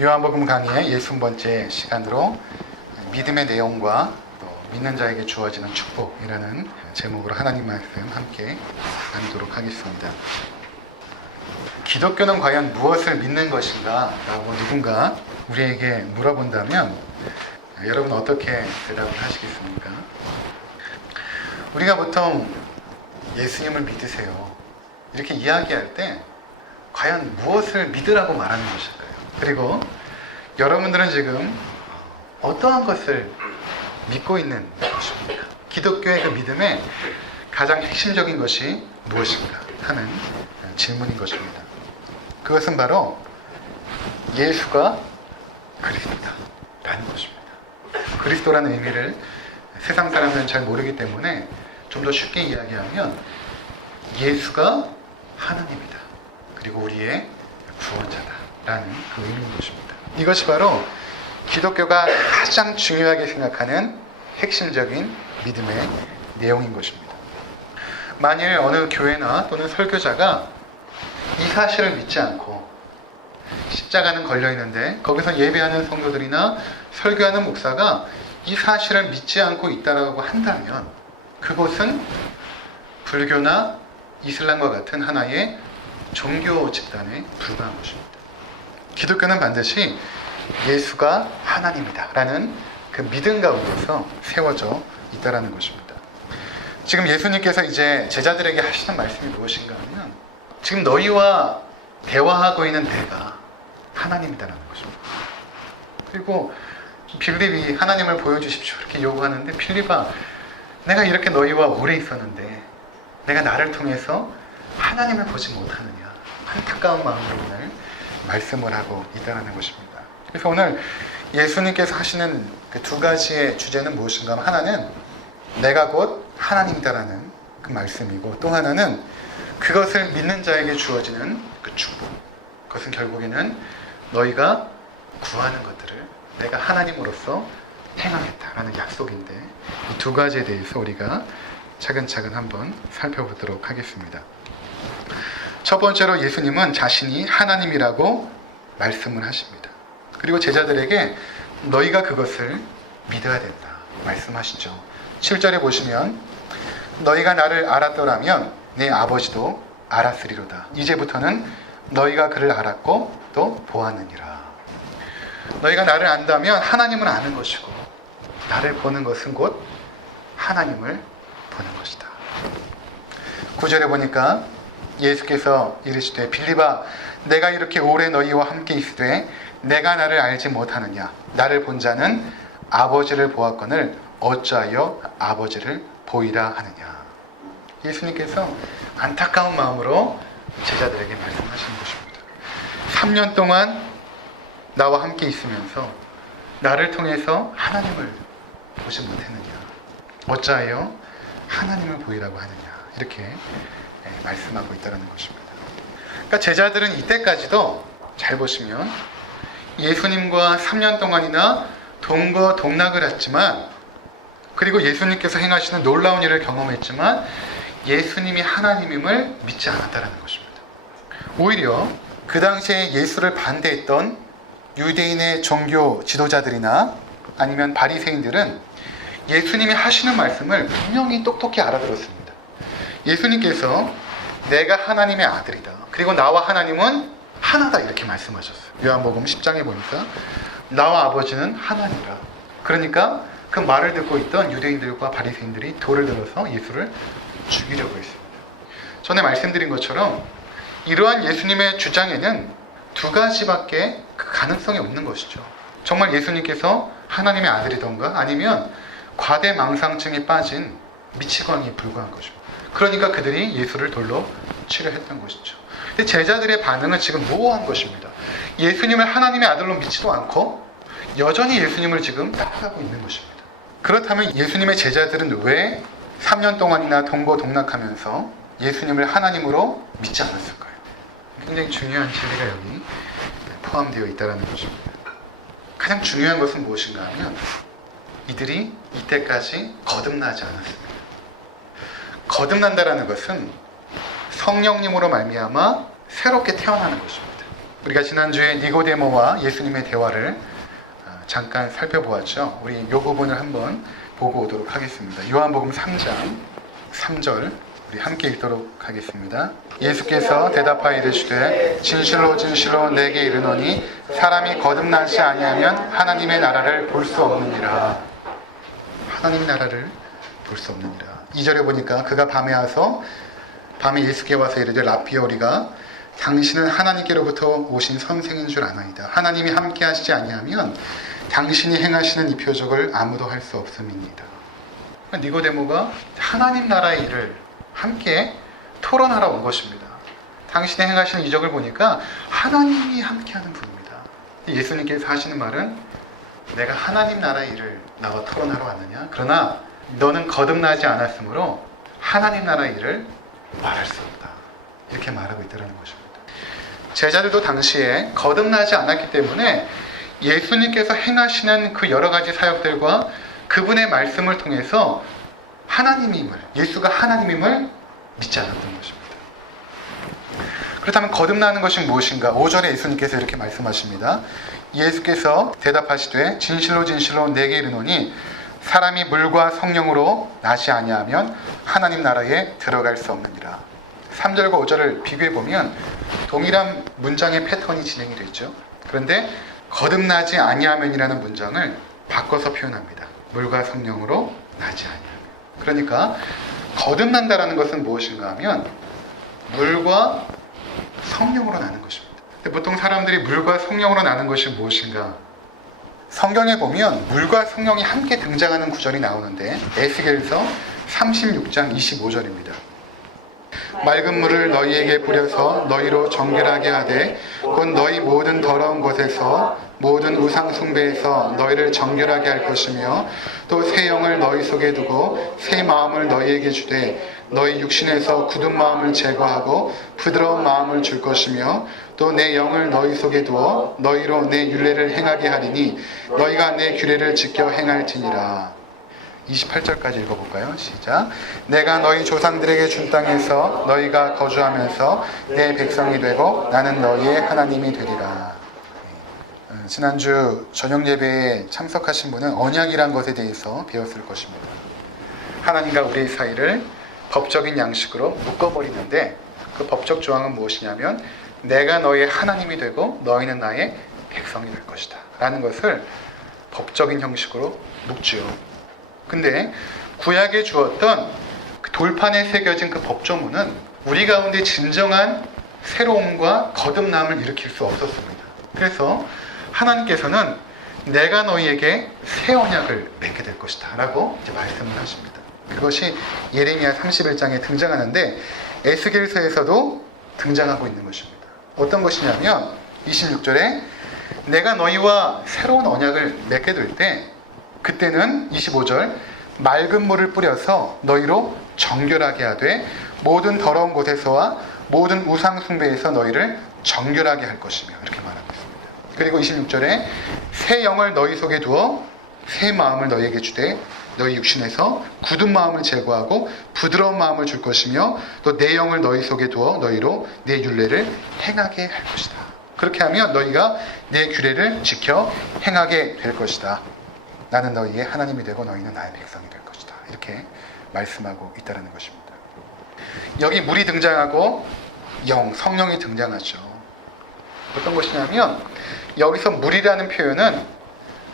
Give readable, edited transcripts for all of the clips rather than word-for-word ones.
요한복음 강의의 61번째 시간으로 믿음의 내용과 또 믿는 자에게 주어지는 축복이라는 제목으로 하나님 말씀 함께 나누도록 하겠습니다. 기독교는 과연 무엇을 믿는 것인가? 라고 누군가 우리에게 물어본다면 여러분 어떻게 대답을 하시겠습니까? 우리가 보통 예수님을 믿으세요 이렇게 이야기할 때 과연 무엇을 믿으라고 말하는 것일까요? 그리고 여러분들은 지금 어떠한 것을 믿고 있는 것입니까? 기독교의 그 믿음의 가장 핵심적인 것이 무엇인가 하는 질문인 것입니다. 그것은 바로 예수가 그리스도다 라는 것입니다. 그리스도라는 의미를 세상 사람들은 잘 모르기 때문에 좀 더 쉽게 이야기하면 예수가 하나님이다. 그리고 우리의 구원자다라는 그 의미인 것입니다. 이것이 바로 기독교가 가장 중요하게 생각하는 핵심적인 믿음의 내용인 것입니다. 만일 어느 교회나 또는 설교자가 이 사실을 믿지 않고 십자가는 걸려 있는데 거기서 예배하는 성도들이나 설교하는 목사가 이 사실을 믿지 않고 있다라고 한다면 그것은 불교나 이슬람과 같은 하나의 종교 집단에 불과한 것입니다. 기독교는 반드시 예수가 하나님이다 라는 그 믿음 가운데서 세워져 있다는 것입니다. 지금 예수님께서 이제 제자들에게 하시는 말씀이 무엇인가 하면 지금 너희와 대화하고 있는 내가 하나님이다라는 것입니다. 그리고 빌립이 하나님을 보여주십시오 이렇게 요구하는데 빌립아 내가 이렇게 너희와 오래 있었는데 내가 나를 통해서 하나님을 보지 못하느냐 안타까운 마음으로 오늘 말씀을 하고 있다는 것입니다. 그래서 오늘 예수님께서 하시는 그 두 가지의 주제는 무엇인가 하면 하나는 내가 곧 하나님이다라는 그 말씀이고 또 하나는 그것을 믿는 자에게 주어지는 그 축복. 그것은 결국에는 너희가 구하는 것들을 내가 하나님으로서 행하겠다라는 약속인데 이 두 가지에 대해서 우리가 차근차근 한번 살펴보도록 하겠습니다. 첫 번째로 예수님은 자신이 하나님이라고 말씀을 하십니다. 그리고 제자들에게 너희가 그것을 믿어야 된다 말씀하시죠. 7절에 보시면 너희가 나를 알았더라면 내 아버지도 알았으리로다. 이제부터는 너희가 그를 알았고 또 보았느니라. 너희가 나를 안다면 하나님을 아는 것이고 나를 보는 것은 곧 하나님을 보는 것이다. 9절에 보니까 예수께서 이르시되 빌립아 내가 이렇게 오래 너희와 함께 있으되 내가 나를 알지 못하느냐 나를 본 자는 아버지를 보았거늘 어찌하여 아버지를 보이라 하느냐. 예수님께서 안타까운 마음으로 제자들에게 말씀하시는 것입니다. 3년 동안 나와 함께 있으면서 나를 통해서 하나님을 보지 못했느냐 어찌하여 하나님을 보이라고 하느냐 이렇게 말씀하고 있다는 것입니다. 그러니까 제자들은 이때까지도 잘 보시면 예수님과 3년 동안이나 동거동락을 했지만 그리고 예수님께서 행하시는 놀라운 일을 경험했지만 예수님이 하나님임을 믿지 않았다는 것입니다. 오히려 그 당시에 예수를 반대했던 유대인의 종교 지도자들이나 아니면 바리새인들은 예수님이 하시는 말씀을 분명히 똑똑히 알아들었습니다. 예수님께서 내가 하나님의 아들이다. 그리고 나와 하나님은 하나다 이렇게 말씀하셨어요. 요한복음 10장에 보니까 나와 아버지는 하나니라. 그러니까 그 말을 듣고 있던 유대인들과 바리새인들이 돌을 들어서 예수를 죽이려고 했습니다. 전에 말씀드린 것처럼 이러한 예수님의 주장에는 두 가지밖에 그 가능성이 없는 것이죠. 정말 예수님께서 하나님의 아들이던가 아니면 과대망상증에 빠진 미치광이에 불과한 것입니다. 그러니까 그들이 예수를 돌로 치려 했던 것이죠. 근데 제자들의 반응은 지금 모호한 것입니다. 예수님을 하나님의 아들로 믿지도 않고 여전히 예수님을 지금 따라가고 있는 것입니다. 그렇다면 예수님의 제자들은 왜 3년 동안이나 동거동락하면서 예수님을 하나님으로 믿지 않았을까요? 굉장히 중요한 진리가 여기 포함되어 있다는 것입니다. 가장 중요한 것은 무엇인가 하면 이들이 이때까지 거듭나지 않았습니다. 거듭난다라는 것은 성령님으로 말미암아 새롭게 태어나는 것입니다. 우리가 지난주에 니고데모와 예수님의 대화를 잠깐 살펴보았죠. 우리 이 부분을 한번 보고 오도록 하겠습니다. 요한복음 3장 3절 우리 함께 읽도록 하겠습니다. 예수께서 대답하여 이르시되 진실로 진실로 내게 이르노니 사람이 거듭나지 아니하면 하나님의 나라를 볼 수 없느니라. 하나님의 나라를 볼 수 없느니라. 2절에 보니까 그가 밤에 예수께 와서 이르되 라피어 우리가 당신은 하나님께로부터 오신 선생인 줄 아나이다. 하나님이 함께 하시지 아니하면 당신이 행하시는 이 표적을 아무도 할 수 없음이니이다. 니고데모가 하나님 나라의 일을 함께 토론하러 온 것입니다. 당신이 행하시는 이적을 보니까 하나님이 함께하는 분입니다. 예수님께서 하시는 말은 내가 하나님 나라의 일을 나와 토론하러 왔느냐? 그러나 너는 거듭나지 않았으므로 하나님 나라의 일을 말할 수 없다. 이렇게 말하고 있다는 것입니다. 제자들도 당시에 거듭나지 않았기 때문에 예수님께서 행하시는 그 여러 가지 사역들과 그분의 말씀을 통해서 예수가 하나님임을 믿지 않았던 것입니다. 그렇다면 거듭나는 것이 무엇인가? 5절에 예수님께서 이렇게 말씀하십니다. 예수께서 대답하시되 진실로 진실로 내게 이르노니 사람이 물과 성령으로 나지 아니하면 하나님 나라에 들어갈 수 없느니라. 3절과 5절을 비교해 보면 동일한 문장의 패턴이 진행이 되죠. 그런데 거듭나지 아니하면이라는 문장을 바꿔서 표현합니다. 물과 성령으로 나지 아니하면. 그러니까 거듭난다라는 것은 무엇인가 하면 물과 성령으로 나는 것입니다. 근데 보통 사람들이 물과 성령으로 나는 것이 무엇인가? 성경에 보면 물과 성령이 함께 등장하는 구절이 나오는데 에스겔서 36장 25절입니다. 맑은 물을 너희에게 뿌려서 너희로 정결하게 하되 곧 너희 모든 더러운 것에서 모든 우상 숭배에서 너희를 정결하게 할 것이며 또 새 영을 너희 속에 두고 새 마음을 너희에게 주되 너희 육신에서 굳은 마음을 제거하고 부드러운 마음을 줄 것이며 또 내 영을 너희 속에 두어 너희로 내 율례를 행하게 하리니 너희가 내 규례를 지켜 행할지니라. 28절까지 읽어볼까요? 시작. 내가 너희 조상들에게 준 땅에서 너희가 거주하면서 내 백성이 되고 나는 너희의 하나님이 되리라. 지난주 저녁 예배에 참석하신 분은 언약이란 것에 대해서 배웠을 것입니다. 하나님과 우리의 사이를 법적인 양식으로 묶어버리는데 그 법적 조항은 무엇이냐면 내가 너희의 하나님이 되고 너희는 나의 백성이 될 것이다 라는 것을 법적인 형식으로 묶지요. 근데 구약에 주었던 그 돌판에 새겨진 그 법조문은 우리 가운데 진정한 새로움과 거듭남을 일으킬 수 없었습니다. 그래서 하나님께서는 내가 너희에게 새 언약을 맺게 될 것이다 라고 이제 말씀을 하십니다. 그것이 예레미야 31장에 등장하는데 에스겔서에서도 등장하고 있는 것입니다. 어떤 것이냐면 26절에 내가 너희와 새로운 언약을 맺게 될 때 그때는 25절 맑은 물을 뿌려서 너희로 정결하게 하되 모든 더러운 곳에서와 모든 우상 숭배에서 너희를 정결하게 할 것이며 이렇게 말하고 있습니다. 그리고 26절에 새 영을 너희 속에 두어 새 마음을 너희에게 주되 너희 육신에서 굳은 마음을 제거하고 부드러운 마음을 줄 것이며 또 내 영을 너희 속에 두어 너희로 내 율례를 행하게 할 것이다. 그렇게 하면 너희가 내 규례를 지켜 행하게 될 것이다. 나는 너희의 하나님이 되고 너희는 나의 백성이 될 것이다. 이렇게 말씀하고 있다는 것입니다. 여기 물이 등장하고 성령이 등장하죠. 어떤 것이냐면 여기서 물이라는 표현은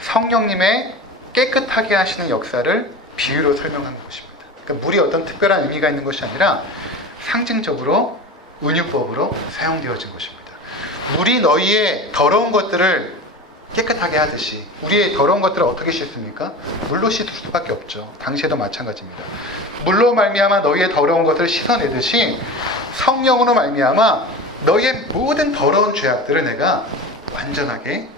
성령님의 깨끗하게 하시는 역사를 비유로 설명하는 것입니다. 그러니까 물이 어떤 특별한 의미가 있는 것이 아니라 상징적으로 은유법으로 사용되어진 것입니다. 물이 너희의 더러운 것들을 깨끗하게 하듯이 우리의 더러운 것들을 어떻게 씻습니까? 물로 씻을 수밖에 없죠. 당시에도 마찬가지입니다. 물로 말미암아 너희의 더러운 것을 씻어내듯이 성령으로 말미암아 너희의 모든 더러운 죄악들을 내가 완전하게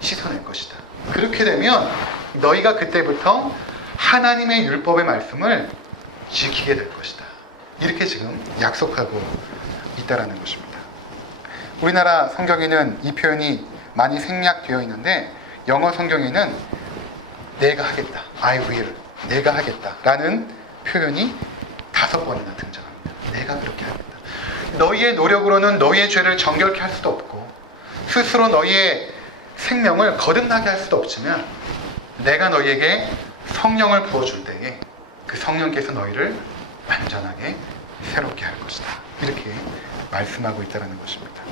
씻어낼 것이다. 그렇게 되면 너희가 그때부터 하나님의 율법의 말씀을 지키게 될 것이다. 이렇게 지금 약속하고 있다는 것입니다. 우리나라 성경에는 이 표현이 많이 생략되어 있는데 영어 성경에는 내가 하겠다, I will, 내가 하겠다 라는 표현이 5번이나 등장합니다. 내가 그렇게 하겠다. 너희의 노력으로는 너희의 죄를 정결케 할 수도 없고 스스로 너희의 생명을 거듭나게 할 수도 없지만 내가 너희에게 성령을 부어줄 때에 그 성령께서 너희를 완전하게 새롭게 할 것이다. 이렇게 말씀하고 있다는 것입니다.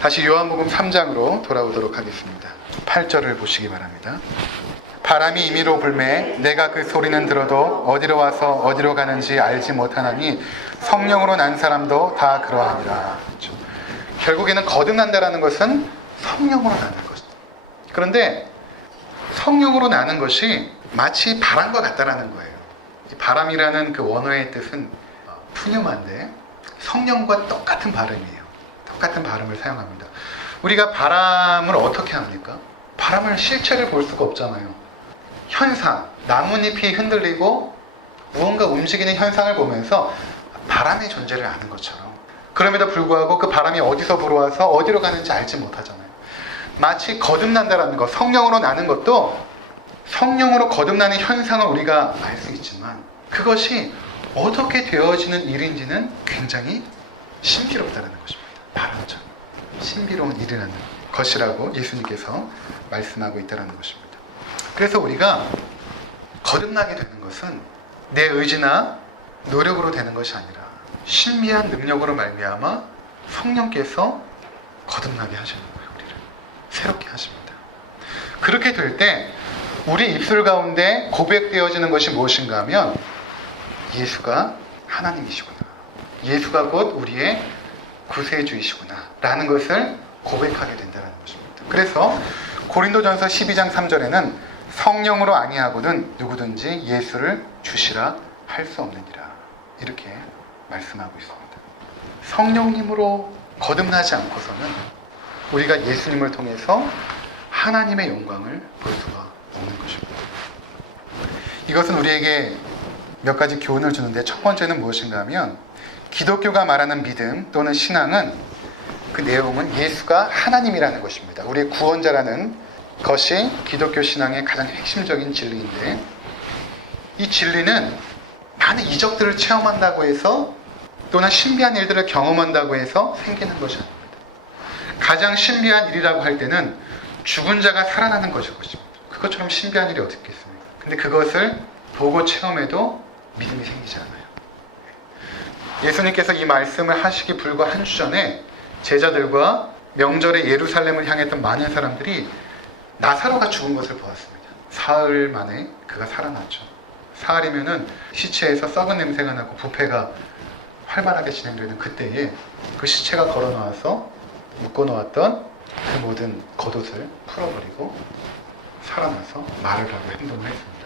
다시 요한복음 3장으로 돌아오도록 하겠습니다. 8절을 보시기 바랍니다. 바람이 임의로 불매 내가 그 소리는 들어도 어디로 와서 어디로 가는지 알지 못하나니 성령으로 난 사람도 다 그러하니라. 그렇죠? 결국에는 거듭난다라는 것은 성령으로 나는 것이다. 그런데 성령으로 나는 것이 마치 바람과 같다라는 거예요. 이 바람이라는 그 원어의 뜻은 푸뉴마인데 성령과 똑같은 발음이에요. 똑같은 발음을 사용합니다. 우리가 바람을 어떻게 합니까? 바람을 실체를 볼 수가 없잖아요. 현상, 나뭇잎이 흔들리고 무언가 움직이는 현상을 보면서 바람의 존재를 아는 것처럼, 그럼에도 불구하고 그 바람이 어디서 불어와서 어디로 가는지 알지 못하잖아요. 마치 거듭난다라는 것, 성령으로 나는 것도 성령으로 거듭나는 현상을 우리가 알 수 있지만 그것이 어떻게 되어지는 일인지는 굉장히 신비롭다는 것입니다. 바람처럼 신비로운 일이라는 것이라고 예수님께서 말씀하고 있다는 것입니다. 그래서 우리가 거듭나게 되는 것은 내 의지나 노력으로 되는 것이 아니라 신비한 능력으로 말미암아 성령께서 거듭나게 하시는 거예요. 우리를 새롭게 하십니다. 그렇게 될 때 우리 입술 가운데 고백되어지는 것이 무엇인가 하면 예수가 하나님이시구나, 예수가 곧 우리의 구세주이시구나 라는 것을 고백하게 된다는 것입니다. 그래서 고린도전서 12장 3절에는 성령으로 아니하고는 누구든지 예수를 주시라 할 수 없느니라 이렇게 말씀하고 있습니다. 성령님으로 거듭나지 않고서는 우리가 예수님을 통해서 하나님의 영광을 볼 수가 없는 것입니다. 이것은 우리에게 몇 가지 교훈을 주는데, 첫 번째는 무엇인가 하면 기독교가 말하는 믿음 또는 신앙은 그 내용은 예수가 하나님이라는 것입니다. 우리의 구원자라는 것이 기독교 신앙의 가장 핵심적인 진리인데, 이 진리는 많은 이적들을 체험한다고 해서 또는 신비한 일들을 경험한다고 해서 생기는 것이 아닙니다. 가장 신비한 일이라고 할 때는 죽은 자가 살아나는 것입니다. 그것처럼 신비한 일이 어디 있겠습니까? 근데 그것을 보고 체험해도 믿음이 생기지 않아요. 예수님께서 이 말씀을 하시기 불과 한 주 전에 제자들과 명절에 예루살렘을 향했던 많은 사람들이 나사로가 죽은 것을 보았습니다. 사흘 만에 그가 살아났죠. 사흘이면은 시체에서 썩은 냄새가 나고 부패가 활발하게 진행되는 그때에 그 시체가 걸어 나와서 묶어 놓았던 그 모든 겉옷을 풀어버리고 살아나서 말을 하고 행동을 했습니다.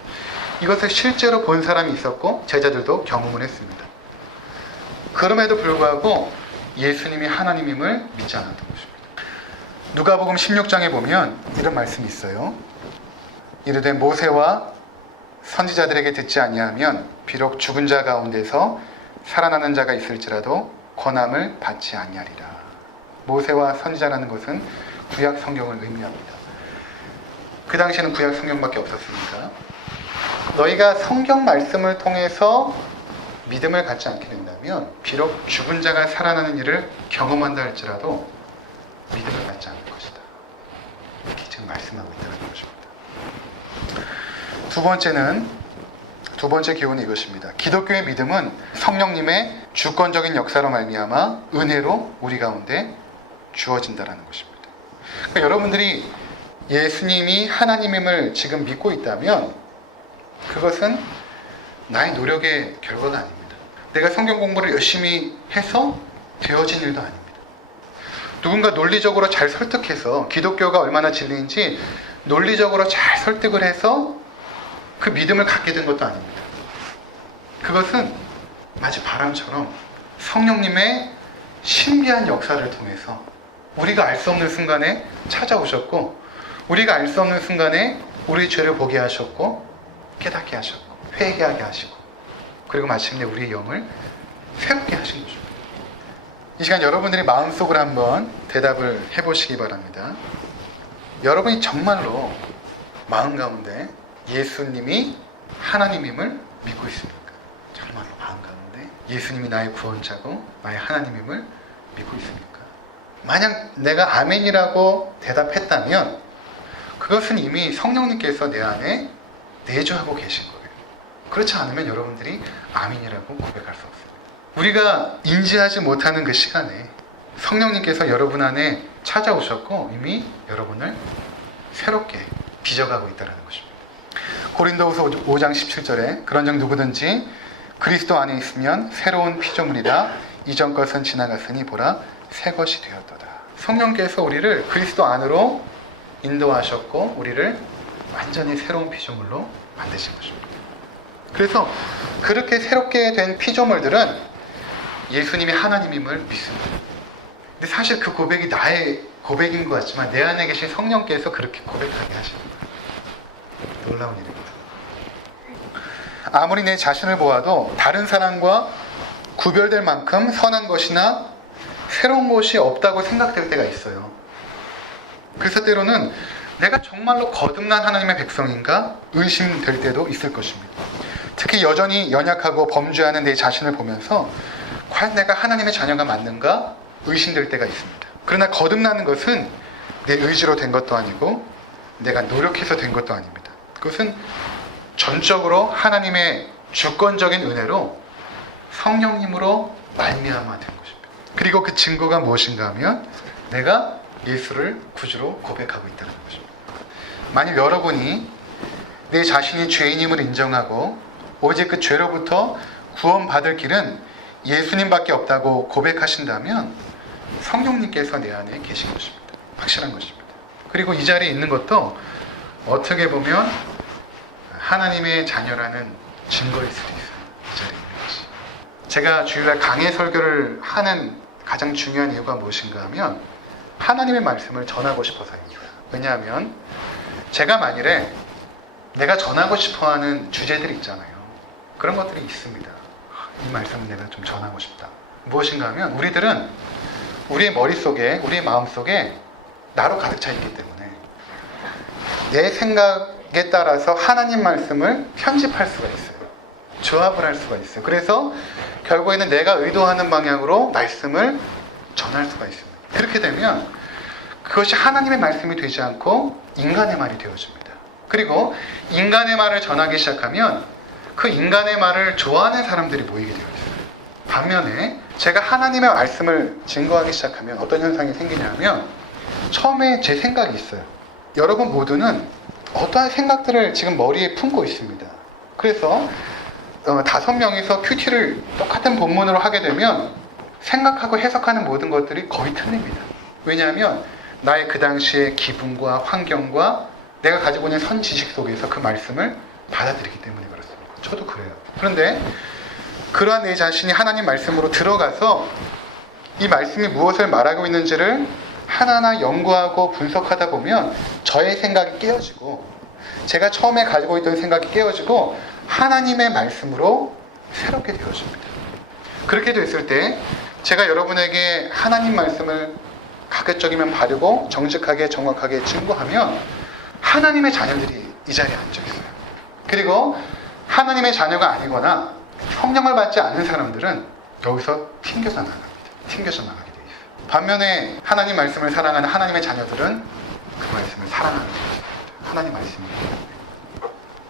이것을 실제로 본 사람이 있었고 제자들도 경험을 했습니다. 그럼에도 불구하고 예수님이 하나님임을 믿지 않았던 것입니다. 누가복음 16장에 보면 이런 말씀이 있어요. 이르되 모세와 선지자들에게 듣지 아니하면 비록 죽은 자 가운데서 살아나는 자가 있을지라도 권함을 받지 아니하리라. 모세와 선지자라는 것은 구약 성경을 의미합니다. 그 당시에는 구약 성경밖에 없었으니까 너희가 성경 말씀을 통해서 믿음을 갖지 않게 된다면 비록 죽은 자가 살아나는 일을 경험한다 할지라도 믿음을 갖지 않을 것이다. 이렇게 지금 말씀하고 있다는 것입니다. 두 번째 교훈은 이것입니다. 기독교의 믿음은 성령님의 주권적인 역사로 말미암아 은혜로 우리 가운데 주어진다는 것입니다. 그러니까 여러분들이 예수님이 하나님임을 지금 믿고 있다면 그것은 나의 노력의 결과가 아닙니다. 내가 성경 공부를 열심히 해서 되어진 일도 아닙니다. 누군가 논리적으로 잘 설득해서 기독교가 얼마나 진리인지 논리적으로 잘 설득을 해서 그 믿음을 갖게 된 것도 아닙니다. 그것은 마치 바람처럼 성령님의 신비한 역사를 통해서 우리가 알 수 없는 순간에 찾아오셨고 우리가 알 수 없는 순간에 우리의 죄를 보게 하셨고 깨닫게 하셨고 회개하게 하시고 그리고 마침내 우리의 영을 새롭게 하신 것입니다. 이 시간 여러분들이 마음속으로 한번 대답을 해보시기 바랍니다. 여러분이 정말로 마음 가운데 예수님이 하나님임을 믿고 있습니까? 정말로 마음 가운데 예수님이 나의 구원자고 나의 하나님임을 믿고 있습니까? 만약 내가 아멘이라고 대답했다면 그것은 이미 성령님께서 내 안에 내주하고 계신 거예요. 그렇지 않으면 여러분들이 아멘이라고 고백할 수 없습니다. 우리가 인지하지 못하는 그 시간에 성령님께서 여러분 안에 찾아오셨고 이미 여러분을 새롭게 빚어가고 있다는 것입니다. 고린도후서 5장 17절에 그런즉 누구든지 그리스도 안에 있으면 새로운 피조물이라 이전 것은 지나갔으니 보라 새 것이 되었도다. 성령께서 우리를 그리스도 안으로 인도하셨고 우리를 완전히 새로운 피조물로 만드신 것입니다. 그래서 그렇게 새롭게 된 피조물들은 예수님이 하나님임을 믿습니다. 근데 사실 그 고백이 나의 고백인 것 같지만 내 안에 계신 성령께서 그렇게 고백하게 하십니다. 놀라운 일입니다. 아무리 내 자신을 보아도 다른 사람과 구별될 만큼 선한 것이나 새로운 것이 없다고 생각될 때가 있어요. 그래서 때로는 내가 정말로 거듭난 하나님의 백성인가 의심될 때도 있을 것입니다. 특히 여전히 연약하고 범죄하는 내 자신을 보면서 과연 내가 하나님의 자녀가 맞는가 의심될 때가 있습니다. 그러나 거듭나는 것은 내 의지로 된 것도 아니고 내가 노력해서 된 것도 아닙니다. 그것은 전적으로 하나님의 주권적인 은혜로 성령님으로 말미암아 된 것입니다. 그리고 그 증거가 무엇인가 하면 내가 예수를 구주로 고백하고 있다는 것입니다. 만약 여러분이 내 자신이 죄인임을 인정하고 오직 그 죄로부터 구원받을 길은 예수님밖에 없다고 고백하신다면 성령님께서 내 안에 계신 것입니다. 확실한 것입니다. 그리고 이 자리에 있는 것도 어떻게 보면 하나님의 자녀라는 증거일 수도 있어요. 이 자리에 있는 것이. 제가 주일날 강해 설교를 하는 가장 중요한 이유가 무엇인가 하면 하나님의 말씀을 전하고 싶어서입니다. 왜냐하면 제가 만일에 내가 전하고 싶어하는 주제들이 있잖아요. 그런 것들이 있습니다. 이 말씀을 내가 좀 전하고 싶다. 무엇인가 하면 우리들은 우리의 머릿속에 우리의 마음속에 나로 가득 차 있기 때문에 내 생각에 따라서 하나님 말씀을 편집할 수가 있어요. 조합을 할 수가 있어요. 그래서 결국에는 내가 의도하는 방향으로 말씀을 전할 수가 있습니다. 그렇게 되면 그것이 하나님의 말씀이 되지 않고 인간의 말이 되어집니다. 그리고 인간의 말을 전하기 시작하면 그 인간의 말을 좋아하는 사람들이 모이게 되어 있어요. 반면에 제가 하나님의 말씀을 증거하기 시작하면 어떤 현상이 생기냐면 처음에 제 생각이 있어요. 여러분 모두는 어떠한 생각들을 지금 머리에 품고 있습니다. 그래서 5명이서 큐티를 똑같은 본문으로 하게 되면 생각하고 해석하는 모든 것들이 거의 틀립니다. 왜냐하면 나의 그 당시의 기분과 환경과 내가 가지고 있는 선지식 속에서 그 말씀을 받아들이기 때문에 그렇습니다. 저도 그래요. 그런데 그러한 내 자신이 하나님 말씀으로 들어가서 이 말씀이 무엇을 말하고 있는지를 하나하나 연구하고 분석하다 보면 저의 생각이 깨어지고 제가 처음에 가지고 있던 생각이 깨어지고 하나님의 말씀으로 새롭게 되어집니다. 그렇게 됐을 때 제가 여러분에게 하나님 말씀을 가급적이면 바르고 정직하게 정확하게 증거하면 하나님의 자녀들이 이 자리에 앉아 있어요. 그리고 하나님의 자녀가 아니거나 성령을 받지 않는 사람들은 여기서 튕겨져 나가게 돼요. 반면에 하나님 말씀을 사랑하는 하나님의 자녀들은 그 말씀을 사랑하는 것입니다. 하나님 말씀입니다.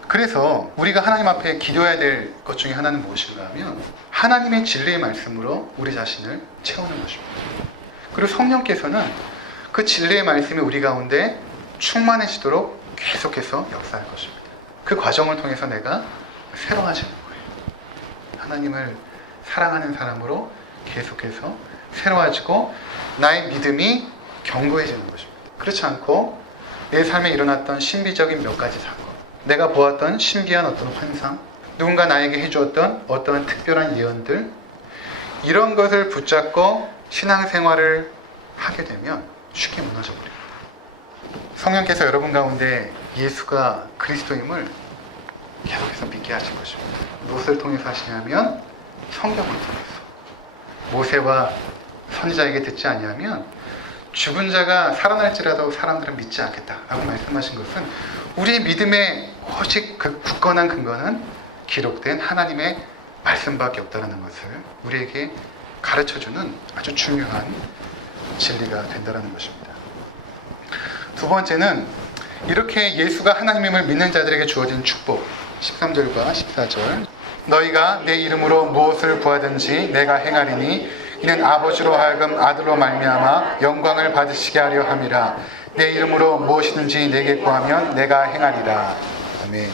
그래서 우리가 하나님 앞에 기도해야 될 것 중에 하나는 무엇인가 하면 하나님의 진리의 말씀으로 우리 자신을 채우는 것입니다. 그리고 성령께서는 그 진리의 말씀이 우리 가운데 충만해지도록 계속해서 역사할 것입니다. 그 과정을 통해서 내가 새로워지는 거예요. 하나님을 사랑하는 사람으로 계속해서 새로워지고 나의 믿음이 견고해지는 것입니다. 그렇지 않고 내 삶에 일어났던 신비적인 몇 가지 사건, 내가 보았던 신비한 어떤 환상, 누군가 나에게 해주었던 어떠한 특별한 예언들, 이런 것을 붙잡고 신앙생활을 하게 되면 쉽게 무너져 버립니다. 성령께서 여러분 가운데 예수가 그리스도임을 계속해서 믿게 하실 것입니다. 무엇을 통해서 하시냐면 성경을 통해서. 모세와 선지자에게 듣지 아니하면 죽은 자가 살아날지라도 사람들은 믿지 않겠다라고 말씀하신 것은 우리의 믿음의 오직 그 굳건한 근거는 기록된 하나님의 말씀밖에 없다는 것을 우리에게 가르쳐주는 아주 중요한 진리가 된다는 것입니다. 두 번째는 이렇게 예수가 하나님임을 믿는 자들에게 주어진 축복 13절과 14절 너희가 내 이름으로 무엇을 구하든지 내가 행하리니 이는 아버지로 하여금 아들로 말미암아 영광을 받으시게 하려 함이라. 내 이름으로 무엇이든지 내게 구하면 내가 행하리라. 아멘.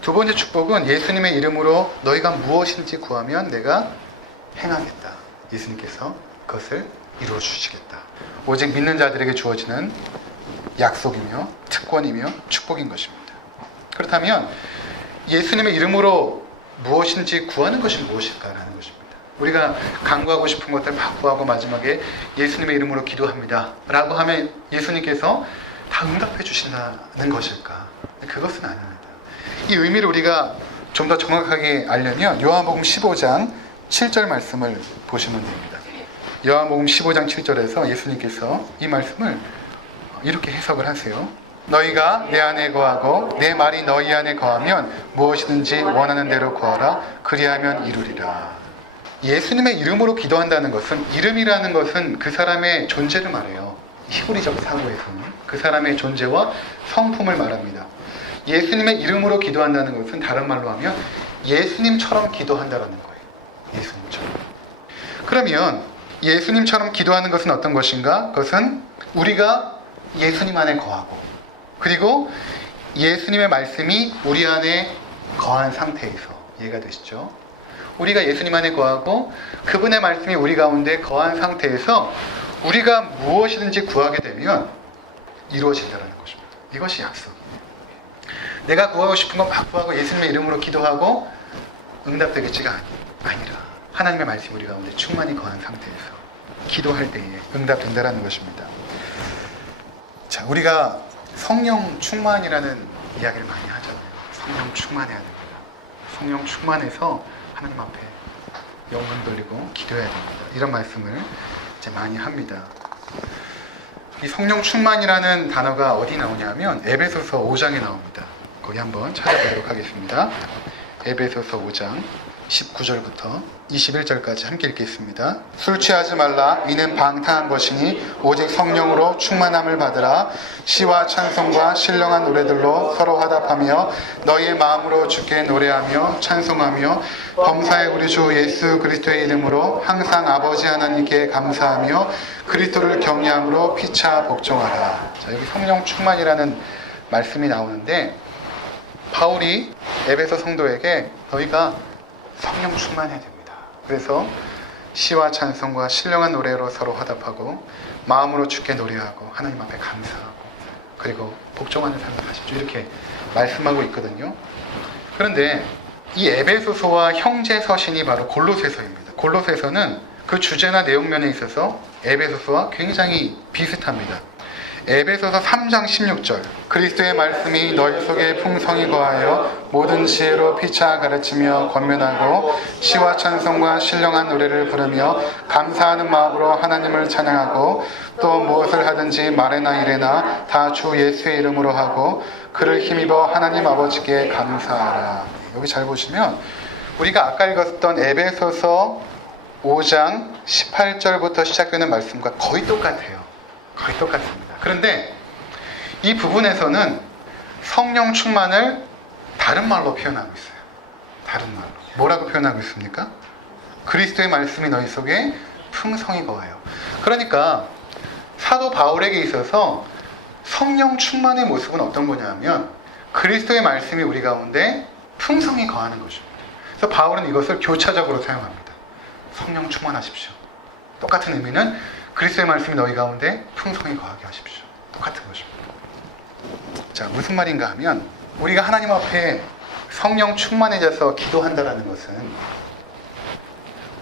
두 번째 축복은 예수님의 이름으로 너희가 무엇이든지 구하면 내가 행하겠다. 예수님께서 그것을 이루어 주시겠다. 오직 믿는 자들에게 주어지는 약속이며 특권이며 축복인 것입니다. 그렇다면 예수님의 이름으로 무엇인지 구하는 것이 무엇일까라는 것입니다. 우리가 간구하고 싶은 것들 막 구하고 마지막에 예수님의 이름으로 기도합니다 라고 하면 예수님께서 다 응답해 주신다는 것일까? 그것은 아닙니다. 이 의미를 우리가 좀 더 정확하게 알려면 요한복음 15장 7절 말씀을 보시면 됩니다. 요한복음 15장 7절에서 예수님께서 이 말씀을 이렇게 해석을 하세요. 너희가 내 안에 거하고 내 말이 너희 안에 거하면 무엇이든지 원하는 대로 구하라. 그리하면 이루리라. 예수님의 이름으로 기도한다는 것은, 이름이라는 것은 그 사람의 존재를 말해요. 히브리적 사고에서는 그 사람의 존재와 성품을 말합니다. 예수님의 이름으로 기도한다는 것은 다른 말로 하면 예수님처럼 기도한다는 거예요. 예수님처럼. 그러면 예수님처럼 기도하는 것은 어떤 것인가? 그것은 우리가 예수님 안에 거하고, 그리고 예수님의 말씀이 우리 안에 거한 상태에서, 이해가 되시죠? 우리가 예수님 안에 거하고 그분의 말씀이 우리 가운데 거한 상태에서 우리가 무엇이든지 구하게 되면 이루어진다는 것입니다. 이것이 약속이에요. 내가 구하고 싶은 건 막 구하고 예수님의 이름으로 기도하고 응답되겠지가 아니라 하나님의 말씀이 우리 가운데 충만히 거한 상태에서 기도할 때에 응답된다는 것입니다. 자, 우리가 성령 충만이라는 이야기를 많이 하잖아요. 성령 충만해야 됩니다. 성령 충만해서 하나님 앞에 영광 돌리고 기도해야 됩니다. 이런 말씀을 이제 많이 합니다. 이 성령 충만이라는 단어가 어디 나오냐면 에베소서 5장에 나옵니다. 거기 한번 찾아보도록 하겠습니다. 에베소서 5장 19절부터 21절까지 함께 읽겠습니다. 술 취하지 말라. 이는 방탕한 것이니 오직 성령으로 충만함을 받으라. 시와 찬송과 신령한 노래들로 서로 화답하며 너희의 마음으로 주께 노래하며 찬송하며 범사의 우리 주 예수 그리스도의 이름으로 항상 아버지 하나님께 감사하며 그리스도를 경외함으로 피차 복종하라. 자, 여기 성령 충만이라는 말씀이 나오는데 바울이 에베소 성도에게 너희가 성령 충만해야 됩니다. 그래서 시와 찬송과 신령한 노래로 서로 화답하고 마음으로 주께 노래하고 하나님 앞에 감사하고 그리고 복종하는 삶을 하십시오. 이렇게 말씀하고 있거든요. 그런데 이 에베소서와 형제 서신이 바로 골로새서입니다. 골로새서는 그 주제나 내용면에 있어서 에베소서와 굉장히 비슷합니다. 에베소서 3장 16절 그리스도의 말씀이 너희 속에 풍성히 거하여 모든 지혜로 피차 가르치며 권면하고 시와 찬송과 신령한 노래를 부르며 감사하는 마음으로 하나님을 찬양하고 또 무엇을 하든지 말에나 일에나 다 주 예수의 이름으로 하고 그를 힘입어 하나님 아버지께 감사하라. 여기 잘 보시면 우리가 아까 읽었던 에베소서 5장 18절부터 시작되는 말씀과 거의 똑같아요. 거의 똑같습니다. 그런데 이 부분에서는 성령 충만을 다른 말로 표현하고 있어요. 다른 말로. 뭐라고 표현하고 있습니까? 그리스도의 말씀이 너희 속에 풍성히 거하여. 그러니까 사도 바울에게 있어서 성령 충만의 모습은 어떤 거냐면 그리스도의 말씀이 우리 가운데 풍성히 거하는 것입니다. 그래서 바울은 이것을 교차적으로 사용합니다. 성령 충만하십시오. 똑같은 의미는 그리스도의 말씀이 너희 가운데 풍성히 거하게 하십시오. 똑같은 것입니다. 자, 무슨 말인가 하면 우리가 하나님 앞에 성령 충만해져서 기도한다는 것은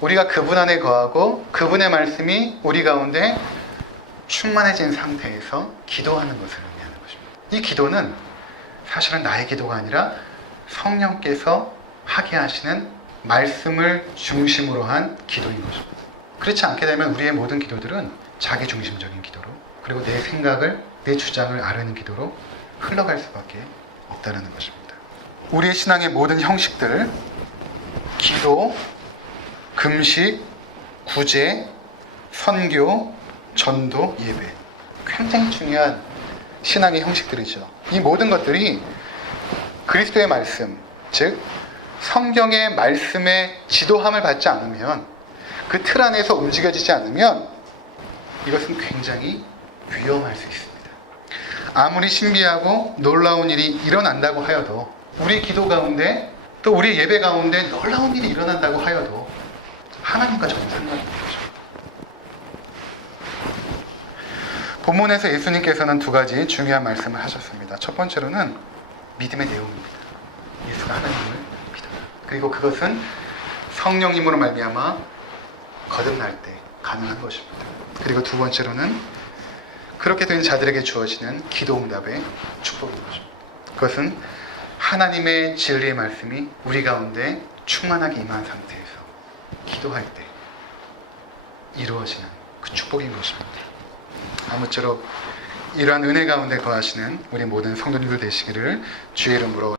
우리가 그분 안에 거하고 그분의 말씀이 우리 가운데 충만해진 상태에서 기도하는 것을 의미하는 것입니다. 이 기도는 사실은 나의 기도가 아니라 성령께서 하게 하시는 말씀을 중심으로 한 기도인 것입니다. 그렇지 않게 되면 우리의 모든 기도들은 자기 중심적인 기도로 그리고 내 생각을, 내 주장을 아뢰는 기도로 흘러갈 수밖에 없다는 것입니다. 우리의 신앙의 모든 형식들, 기도, 금식, 구제, 선교, 전도, 예배. 굉장히 중요한 신앙의 형식들이죠. 이 모든 것들이 그리스도의 말씀, 즉 성경의 말씀에 지도함을 받지 않으면, 그 틀 안에서 움직여지지 않으면 이것은 굉장히 위험할 수 있습니다. 아무리 신비하고 놀라운 일이 일어난다고 하여도, 우리 기도 가운데 또 우리 예배 가운데 놀라운 일이 일어난다고 하여도 하나님과 전혀 상관이 없는 거죠. 본문에서 예수님께서는 두 가지 중요한 말씀을 하셨습니다. 첫 번째로는 믿음의 내용입니다. 예수가 하나님을 믿어라. 그리고 그것은 성령님으로 말미암아 거듭날 때 가능한 것입니다. 그리고 두 번째로는 그렇게 된 자들에게 주어지는 기도응답의 축복인 것입니다. 그것은 하나님의 진리의 말씀이 우리 가운데 충만하게 임한 상태에서 기도할 때 이루어지는 그 축복인 것입니다. 아무쪼록 이러한 은혜 가운데 거하시는 우리 모든 성도님들 되시기를 주의 이름으로